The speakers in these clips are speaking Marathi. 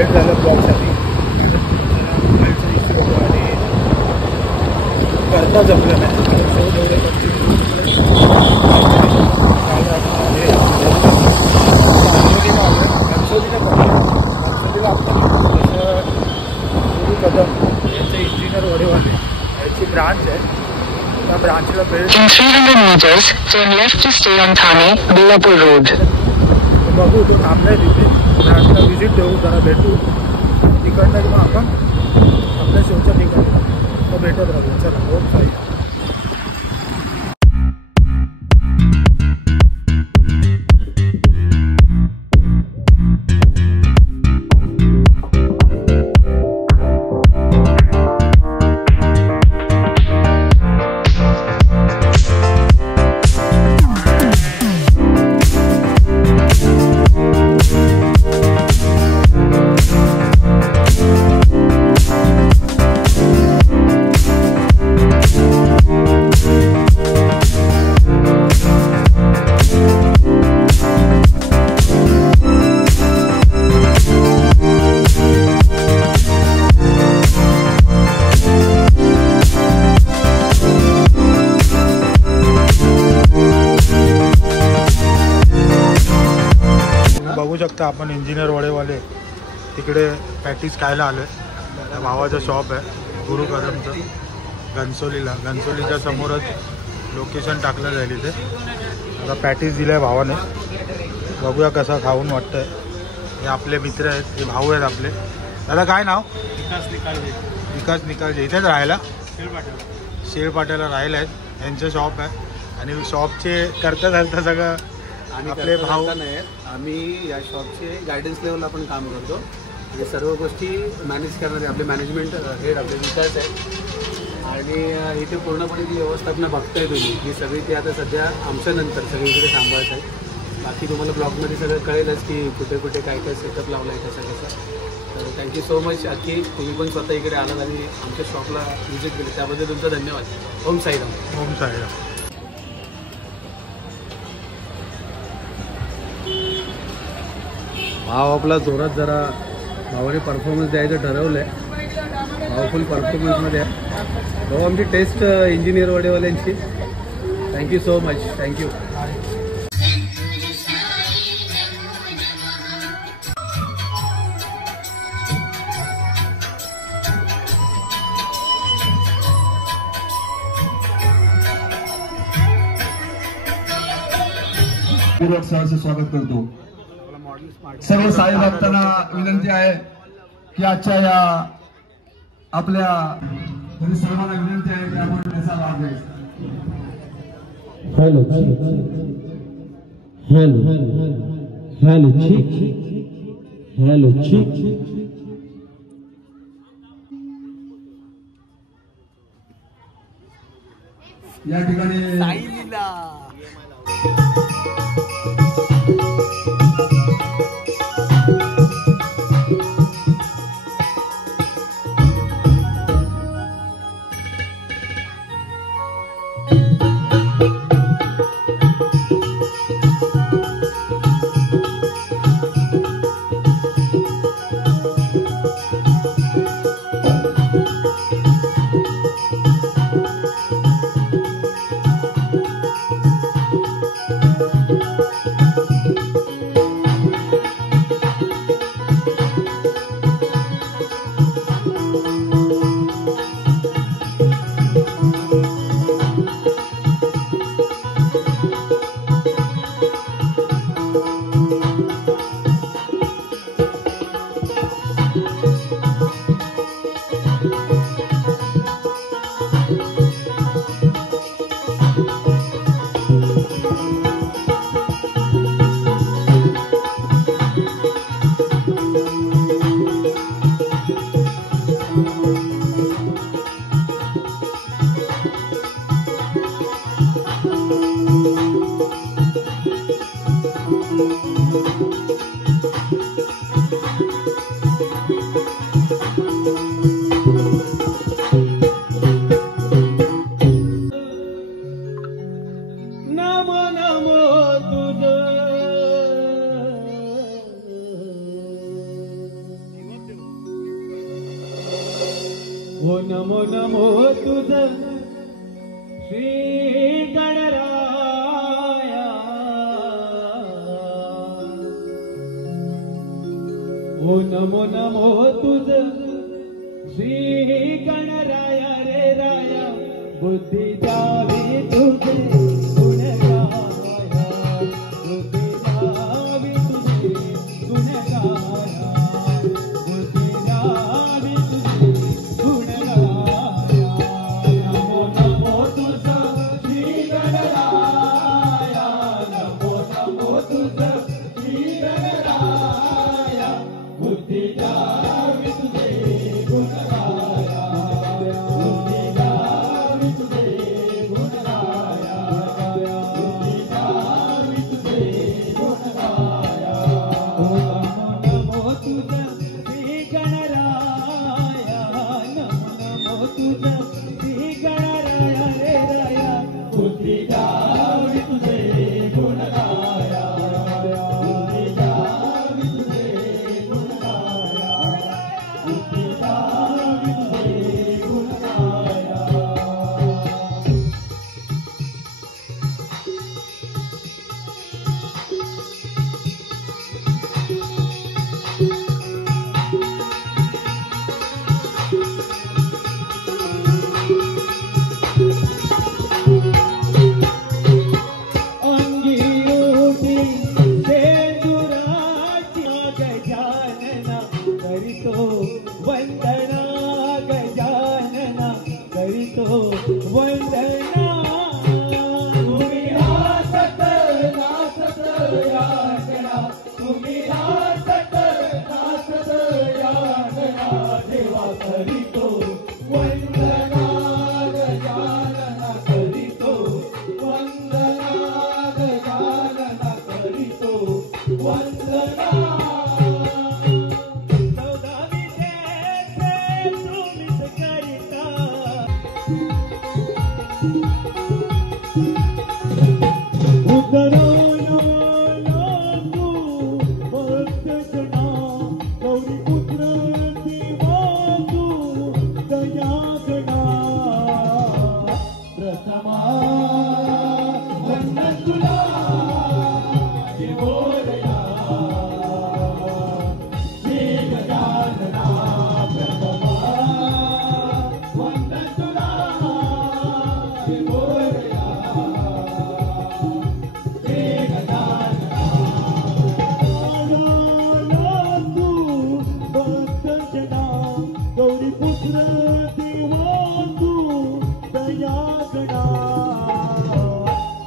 लेट झालं ब्लॉगसाठी मोबाईलचा इश्यू होतो आणि करता जमलं नाही. शो तेवढे गणपतीला आपण जसं गुरु कदम यांचे इंजिनियर वडेवाले यांची ब्रांच आहे. त्या ब्रांचला भेट 300 meters turn left to stay on Thane Billapur Road. बघू तो थांबलाय तिथे. ब्रांचला व्हिजिट देऊ, जरा भेटू तिकडनं मग आपण आपल्या शोच्या ठिकाणी तो भेटत राहू. चला ओम साई. बघू शकता आपण इंजिनियर वडेवाले तिकडे पॅटीस खायला आलो आहे. भावाचं शॉप आहे गुरु कदमचं घनसोलीला. घनसोलीच्या समोरच लोकेशन टाकलं जाईल इथे. आता पॅटीस दिलं आहे भावाने. बघूया कसा खाऊन वाटतंय. हे आपले मित्र आहेत, हे भाऊ आहेत आपले. दादा काय नाव? विकास निकालजे. इथेच राहायला शेळपाट्याला राहायला आहेत. यांचं शॉप आहे आणि शॉपचे करता चालता सगळं आपले भाऊ नाही. आम्ही या शॉपचे गायडन्स लेवलला आपण काम करतो. हे सर्व गोष्टी मॅनेज करणारे आपले मॅनेजमेंट हेड आपले विकास आहेत आणि इथे पूर्णपणे जी व्यवस्थापना बघताय तुम्ही ही सगळी ती आता सध्या आमच्या नंतर सगळीकडे सांभाळत आहे. बाकी तुम्हाला ब्लॉगमध्ये सगळं कळेलच की कुठे कुठे काय काय सेटअप लावला आहे कसं कसं. तर थँक्यू सो मच की तुम्ही पण स्वतः इकडे आलात आणि आमच्या शॉपला व्हिजिट केली त्याबद्दल तुमचा धन्यवाद. ओम साईराम. ओम साईराम. भाव आपला जोरात जरा भावाने परफॉर्मन्स द्यायचं ठरवलं आहे. भाव फुल परफॉर्मन्समध्ये आहे. भाऊ आमची टेस्ट इंजिनियर वडेवाल्यांची. Thank you so much. थँक्यू. सहर्ष स्वागत करतो. सर्व साई भक्तांना विनंती आहे की आजच्या या आपल्या सर्वांना विनंती आहे की आपण त्याचा लाभ घ्यायचा. हॅलो हॅलो हॅलो हॅलो या ठिकाणी ओ नमो नमो तुझ श्री गणराया ओ नमो नमो तुझ श्री गणराया रे राया बुद्धी द्यावी तुझे गुण गाया बुद्धी द्यावी तुझे गुण गाया बुद्धी द्यावी तुझे गुण गाया नमो नमो तुझ श्री गणराया नमो नमो तुझ श्री गणराया बुद्धी द्यावी तुझे गुण गाया बुद्धी द्यावी तुझे गुण गाया बुद्धी द्यावी तुझे गुण गाया नमो तुझ श्री गणराया नमो नमो तुझ श्री गणराया रे राया बुद्धी द्यावी तुझे गुण गाया बुद्धी द्यावी तुझे गुण गाया बुद्धी द्यावी तुझे गुण गाया अंगी उठी सेंदुराची गजानना करीतो वंदना गजानना करीतो वंदना तुम्ही नाचत नाचत यातना तुम्ही नाचत नाचत यातना देवा करीतो वंदना गजानना करीतो वंदना गजानना करीतो वंदना सौदावी देते तुम्हीच करिता उद्धरण तू भक्तजना गौरी पुत्र देवातू दया गणा प्रथमा वंदन तुला बोलया श्री गजानना प्रथमा वंदन तुला बोलया श्री गजानना तू भक्तजना गौरी पुत्र देवातू दया गणा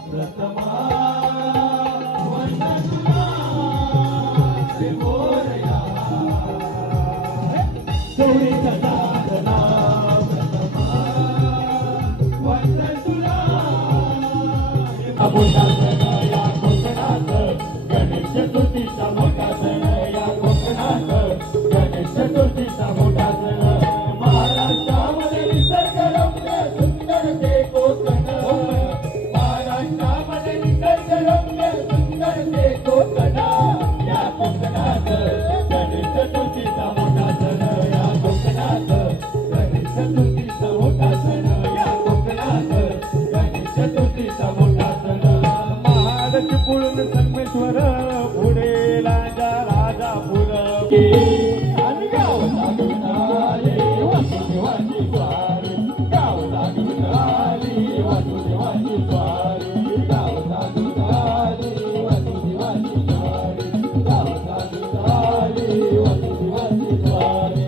प्रथमा वंदन तुला बोलया गौरी गजानना प्रथमा वंदन तुला मोठा सण या कोकणात गणेश चतुर्थीचा मोठा सण या कोकणात गणेश चतुर्थीचा मोठा सण महाराष्ट्रामध्ये निसर्गरम्य सुंदर ते कोकण महाराष्ट्रामध्ये निसर्गरम्य सुंदर ते कोकण या कोकणात गणेश चतुर्थीचा मोठा सण या कोकणात गणेश चतुर्थीचा मोठा सण या कोकणात गणेश चतुर्थीचा मोठा सण महाराष्ट्र पुळून संगमेश्वर पुढे लांजा राजापूर आणि गाव लागून आले वासुदेवाची स्वारी गाव लागून आली वासुदेवाची स्वारी गाव लागून आली वासुदेवाची स्वारी गाव लागून आली वासुदेवाची स्वारी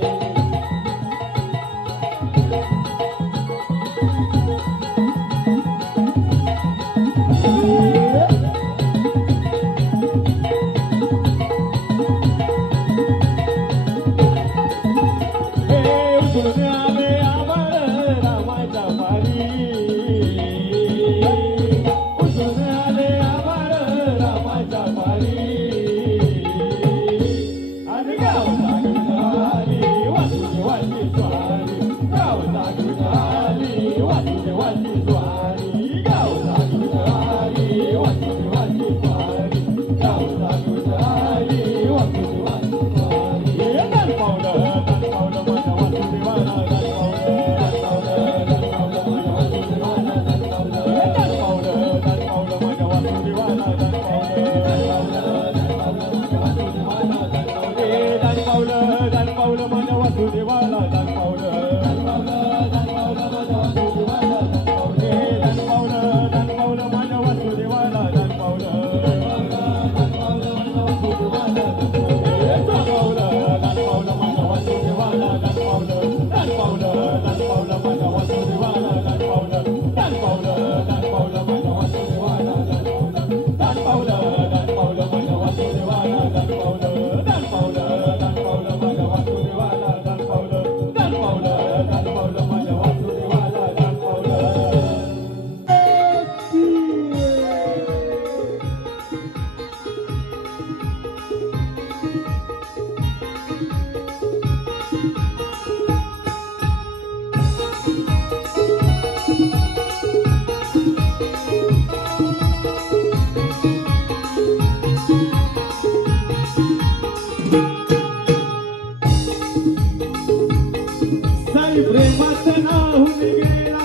साई प्रेमात नाहून गेला,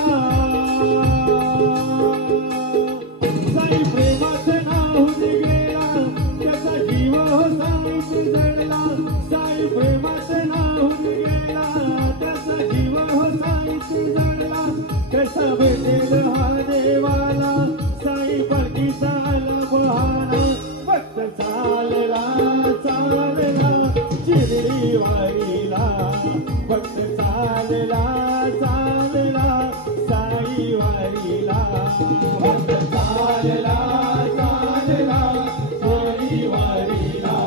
साई प्रेमात नाहून गेला, त्याचा जीव साईत जडला. साई प्रेमात नाहून गेला, त्याचा जीव साईत जडला. कसा भेटेल हा देवाला, साई पालखीचा आला बहाना. फक्त चालला चालला शिर्डी वारीला, फक्त चालला चालला साई वारीला, फक्त चालला चालला साई वारीला,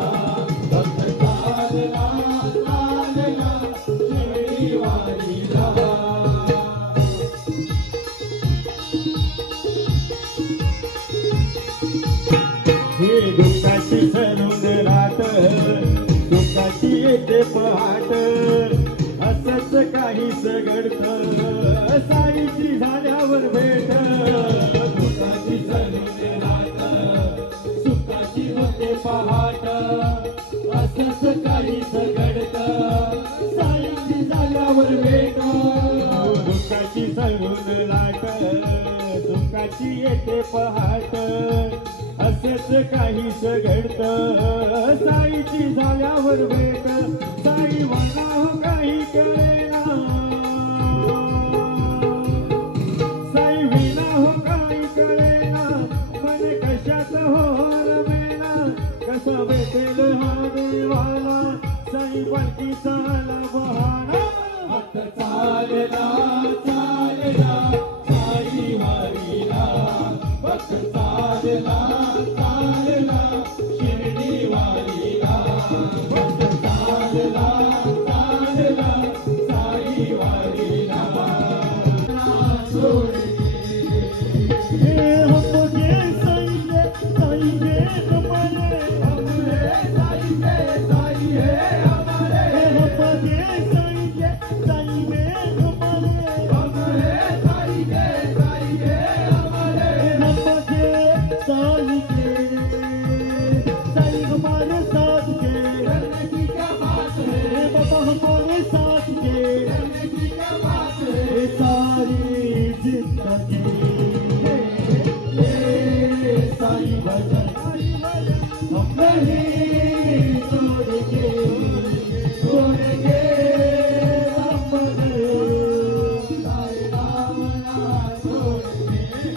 फक्त चालला चालला शिर्डी वारीला. हे दुःखाची सरून रात, दुःखाची येते पहाट, असंच काहीच घडतं साईची झाल्यावर भेट. दुःखाची सरून रात, सुखाची होते पहाट, असंच काहीच घडतं साईची झाल्यावर भेट. दुःखाची सरून रात, सुखाची येते पहाट, असंच काहीच घडतं साईची झाल्यावर भेट. साई म्हणा काही कळेना, साई विना हो काही कळेना, मन कशात हो रमेना. कसा भेटेल हा देवाला, साई पालखीचा आला बहाना. फक्त चालला चालला साई वारीला, फक्त चालला चालला शिर्डी वारीला, फक्त चालला चालला साई वारीला. हमके साई है साई है हमारे, हमरे साई है साई है हमारे. हमके साई है साई है हमारे, हमरे साई है साई है हमारे. हमके साई के साई हमारे साथ के, करने की क्या बात है बाबा हमारे साथ के, करने की क्या बात है. सारी जिंदगी ये साई भजन हम नहीं छोड़ेंगे, छोड़ेंगे हम नहीं, साई नाम ना छोड़ेंगे.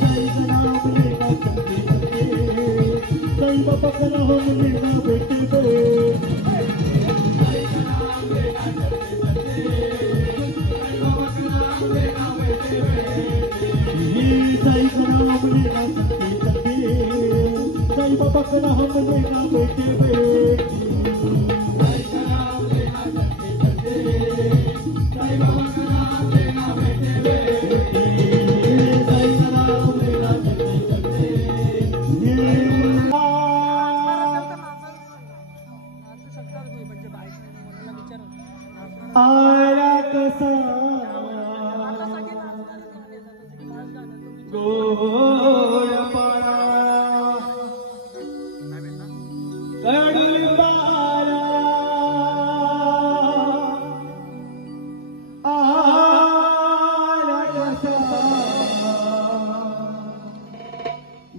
साई का नाम लेना चलते चलते, साई बाबा का नाम लेना बेटे बे. साई का नाम लेना चलते चलते, साई बाबा का नाम लेना बेटे बे. साई का नाम लेना चलते चलते, साई बाबा का नाम लेना बेटे बे. साई का नाम लेना चलते चलते, साई बाबा का नाम लेना बेटे बे. साई का नाम लेना चलते चलते. आया कसा गोडपाडा, कडपाडा आया कसा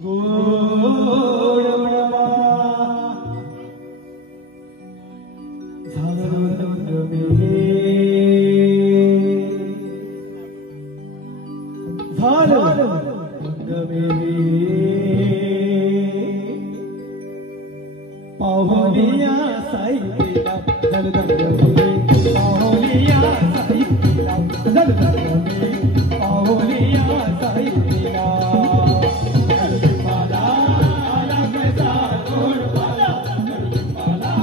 गोडपाडा. पाहुलिया साई केला जल दंगमे, पाहुलिया साई केला जल दंगमे, पाहुलिया साई केला. गडपाला आला कैसा गोडपाला, गडपाला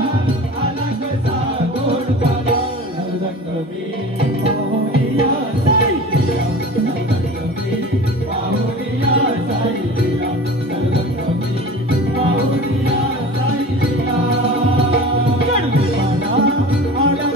आला कैसा गोडपाला. जल दंगमे पाहुलिया साई केला जल दंगमे, पाहुलिया साई केला जल दंगमे, पाहुलिया साई केला. गडपाला आला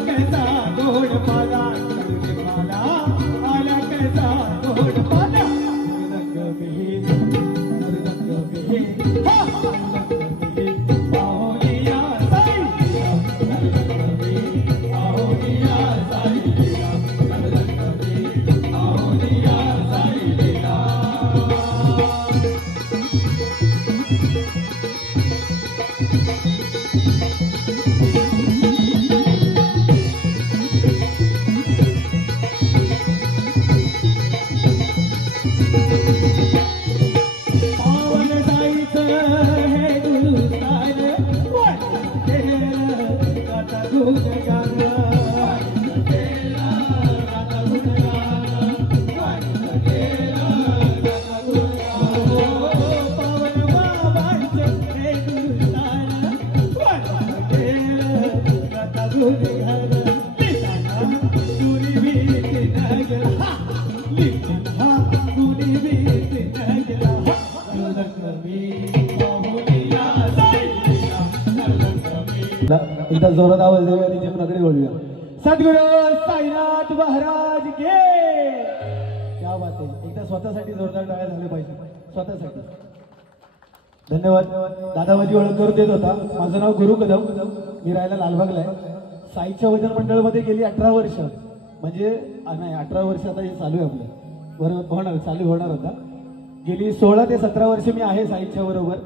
एकदा जोरात आवाज देऊया आणि जीवनाकडे वळूया. सद्गुरू साईनाथ महाराज के क्या बात आहे. एकदा स्वतःसाठी जोरदार टाळ्या झाले पाहिजे स्वतःसाठी. धन्यवाद. दादा माझी ओळख करून देत होता. माझं नाव गुरु कदम. मी राहायला लालबागला आहे. साईच्या वजन मंडळमध्ये गेली 18 वर्ष म्हणजे नाही 18 वर्ष आता हे चालू आहे आपलं बरोबर होणार चालू होणार होता. गेली 16 ते 17 वर्ष मी आहे साईच्या बरोबर.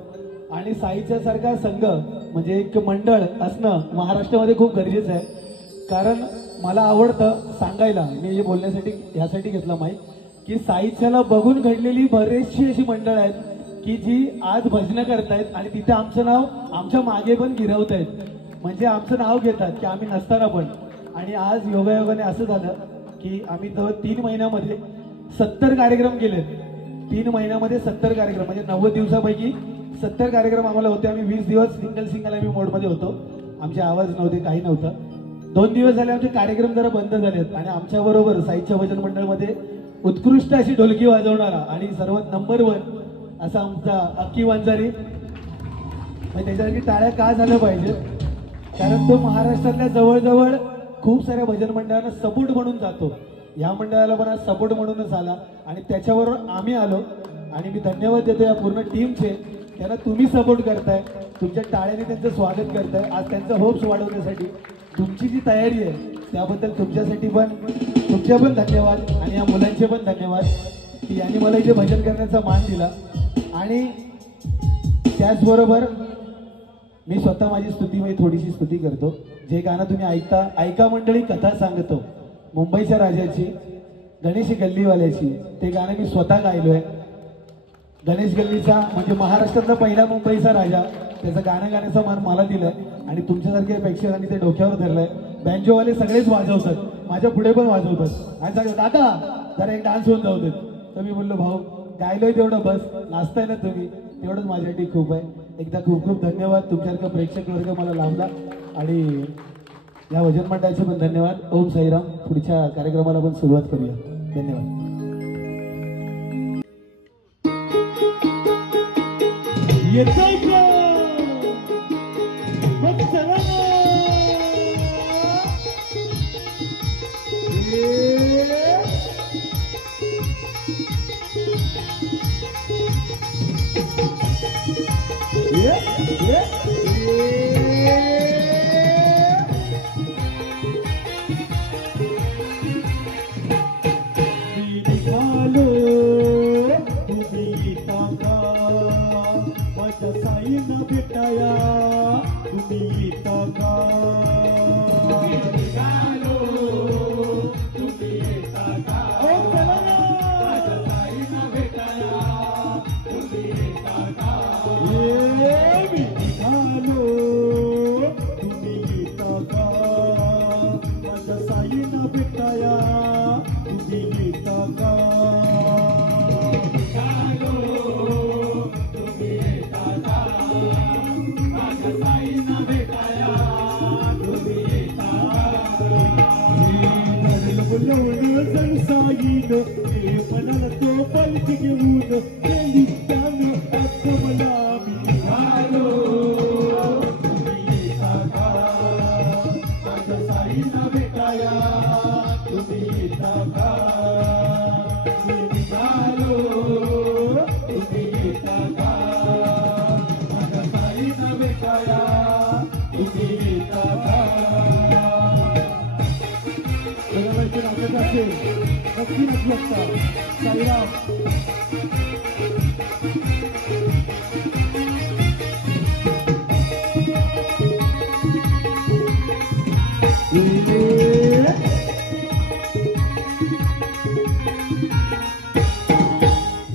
आणि साईच्या सारखा संघ म्हणजे एक मंडळ असणं महाराष्ट्रामध्ये खूप गरजेचं आहे. कारण मला आवडतं सांगायला मी हे बोलण्यासाठी ह्यासाठी घेतलं माहीत की साईच्याला बघून घडलेली बरेचशी अशी मंडळ आहेत की जी आज भजनं करतायत आणि तिथे आमचं नाव आमच्या मागे पण गिरवतायत. म्हणजे आमचं नाव घेतात की आम्ही नसताना पण. आणि आज योगायोगाने असं झालं की आम्ही जवळ 3 महिन्यामध्ये 70 कार्यक्रम केलेत. 3 महिन्यामध्ये 70 कार्यक्रम म्हणजे 90 दिवसापैकी 70 कार्यक्रम आम्हाला होते. आम्ही 20 दिवस सिंगल आम्ही मोडमध्ये होतो. आमचे आवाज नव्हते काही नव्हतं. 2 दिवस झाले आमचे कार्यक्रम जरा बंद झालेत. आणि आमच्याबरोबर साईच्या भजन मंडळमध्ये उत्कृष्ट अशी ढोलकी वाजवणारा आणि सर्वात नंबर 1 असा आमचा अक्की वंजारी. त्याच्यासाठी टाळ्या का झाल्या पाहिजे कारण तो महाराष्ट्रातल्या जवळजवळ खूप साऱ्या भजन मंडळांना सपोर्ट म्हणून जातो. या मंडळाला पण आज सपोर्ट म्हणूनच आला आणि त्याच्याबरोबर आम्ही आलो. आणि मी धन्यवाद देतो या पूर्ण टीमचे. त्यांना तुम्ही सपोर्ट करताय. तुमच्या टाळ्याने त्यांचं स्वागत करताय. आज त्यांचं होप्स वाढवण्यासाठी तुमची जी तयारी आहे त्याबद्दल तुमच्यासाठी पण तुमचे पण धन्यवाद. आणि या मुलांचे पण धन्यवाद की यांनी मला इथे भजन करण्याचा मान दिला. आणि त्याचबरोबर मी स्वतः माझी स्तुती मी थोडीशी स्तुती करतो. जे गाणं तुम्ही ऐका मंडळी कथा सांगतो मुंबईच्या राजाची गणेश गल्लीवाल्याची ते गाणं मी स्वतः गायलोय. गणेश गल्लीचा म्हणजे महाराष्ट्रातला पहिला मुंबईचा राजा त्याचं गाणं गाण्याचा मान मला दिलाय. आणि तुमच्यासारख्या प्रेक्षकांनी ते डोक्यावर धरलंय. बँजोवाले सगळेच वाजवतात माझ्या पुढे पण वाजवतात. आणि सांगतात दादा जरा एक डान्स होऊन जाऊ देत. तर मी बोललो भाऊ गायलोय तेवढं बस नाचताय ना तुम्ही तेवढंच माझ्यासाठी खूप आहे. एकदा खूप खूप धन्यवाद. तुमच्यासारखं प्रेक्षक वर्ग मला लाभला आणि या भजन मंडळाचे पण धन्यवाद. ओम साईराम. पुढच्या कार्यक्रमाला पण सुरुवात करूया. धन्यवाद.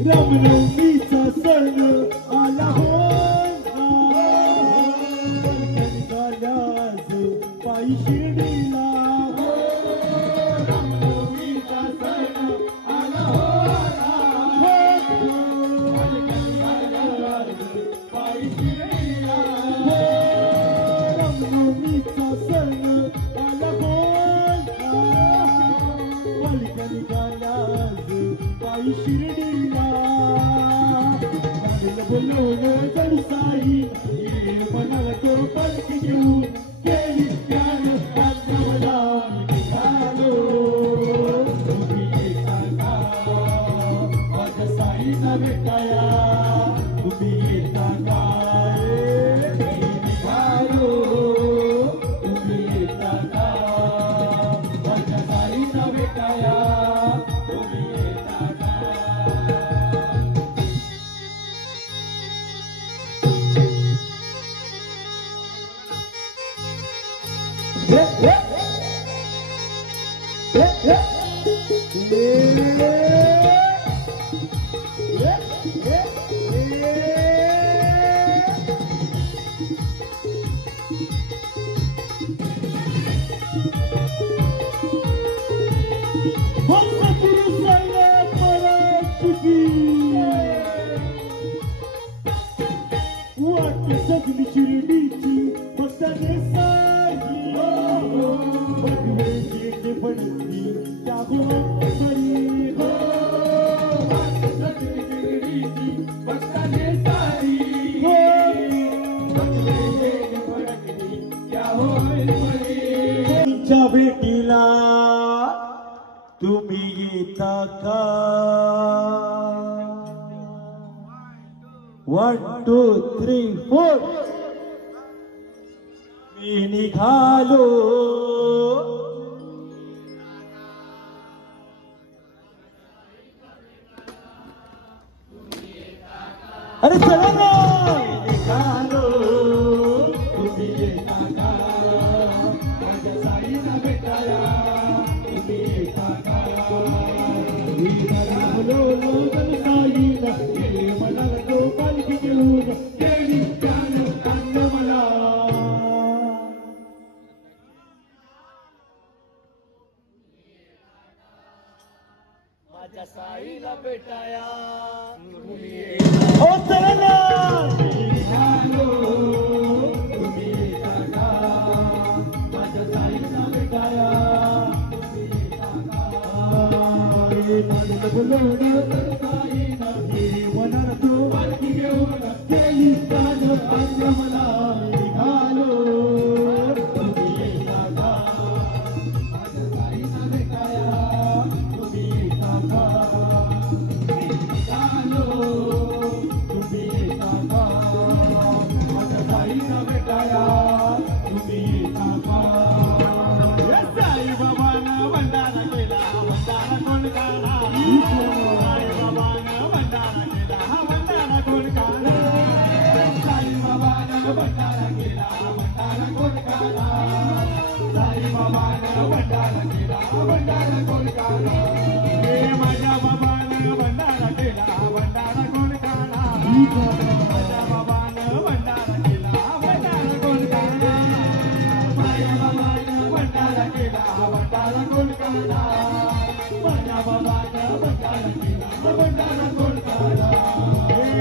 रामनवमीचा सण आला हो पायी शिर्डीला हो रामनवमीचा सण आला हो पायी शिर्डीला हो रामनवमीचा सण आला हो पालखी गालाज पायी शिर्डीला बोलवलं जडसाई मनाला तो पालखी घेऊन गेली ज्ञान मला निघालो तुम्ही येता का माझ्या साईला भेटाया तुम्ही येता का निघालो तुम्ही येता का माझ्या साईला भेटाया तुम्ही येता का जगली शिर्डीची भक्ताने सारली भगवेची बनली त्या गोरी हो जगली शिर्डीची भक्ताने सारली हो भगवेची बनली त्या गोरी तुमच्या भेटीला तुम्ही येता का 1 2 3 4 मी निघालो अरे चला ना निघालो तुम्ही येता का माझ्या साईला भेटाया तुम्ही येता का माझ्या साईला भेटाया ओ चला तुम्ही येता का माझ्या साईला भेटाया मनाला तो पालखी घेऊन गेली मला निघालो तुम्ही येता का माझ्या साईला भेटाया तुम्ही येता का निघालो तुम्ही येता का माझ्या साईला भेटाया तुम्ही येता का साई बाबांना भंडारा केला भंडारा कोण काढा साई बाबांना भंडारा केला हा भंडारा कोण काढा साई बाबांना भंडारा केला भंडारा कोण काढा साई बाबांना भंडारा केला भंडारा कोण काढा माझ्या बाबांना भंडारा केला भंडारा कोण काढा माझ्या बाबांना भंडारा केला भंडारा कोण काढा माझ्या बाबांना भंडारा केला भंडारा कोण काढा माझ्या बाबांना भंडारा केला भंडारा कोण काढा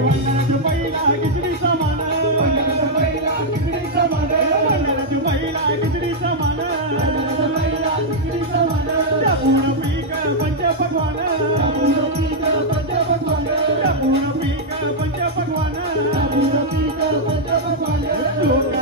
वंदनाची महिला खिचडी समान वंदनाची महिला खिचडी समान वंदनाची महिला खिचडी समान वंदनाची महिला खिचडी समान पूर्ण पीक पंच भगवान पूर्ण पीक पंच भगवान पूर्ण पीक पंच भगवान पूर्ण पीक पंच भगवान